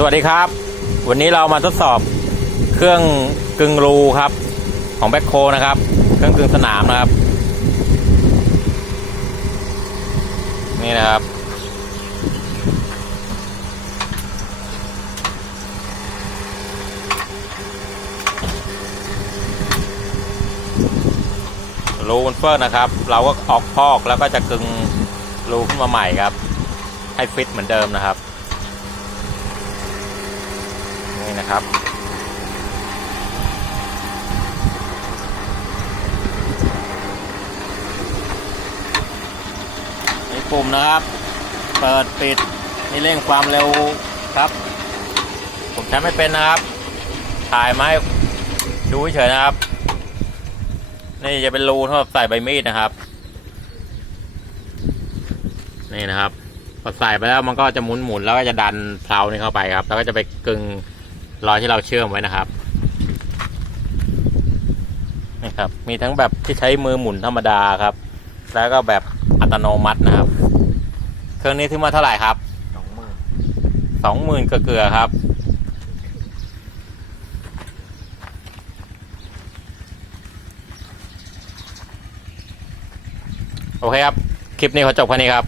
สวัสดีครับ วันนี้เรามาทดสอบเครื่องกึ่งรูครับ ของแบ็คโคนะครับ เครื่องกึ่งสนามนะครับ นี่นะครับ รูมันเฟิร์นะครับ เราก็ออกพอกแล้วก็จะกึงรูขึ้นมาใหม่ครับ ให้ฟิตเหมือนเดิมนะครับ นี่นะครับนี่ปุ่มนะครับ เปิดปิดนี่เร่งความเร็วครับ ผมใช้ไม่เป็นนะครับ ถ่ายมาให้ดูเฉยนะครับ นี่จะเป็นรูสำหรับใส่ใบมีดนะครับ นี่นะครับพอใส่ไปแล้วมันก็จะหมุนหมุนแล้วก็จะดันเพลานี่เข้าไปครับ แล้วก็จะไปกึ่ง รอยที่เราเชื่อมไว้นะครับนี่ครับ มีทั้งแบบที่ใช้มือหมุนธรรมดาครับ แล้วก็แบบอัตโนมัตินะครับ เครื่องนี้ซื้อมาเท่าไหร่ครับสองหมื่นสองหมื่นเกลือๆครับ โอเคครับ คลิปนี้ขอจบแค่นี้ครับ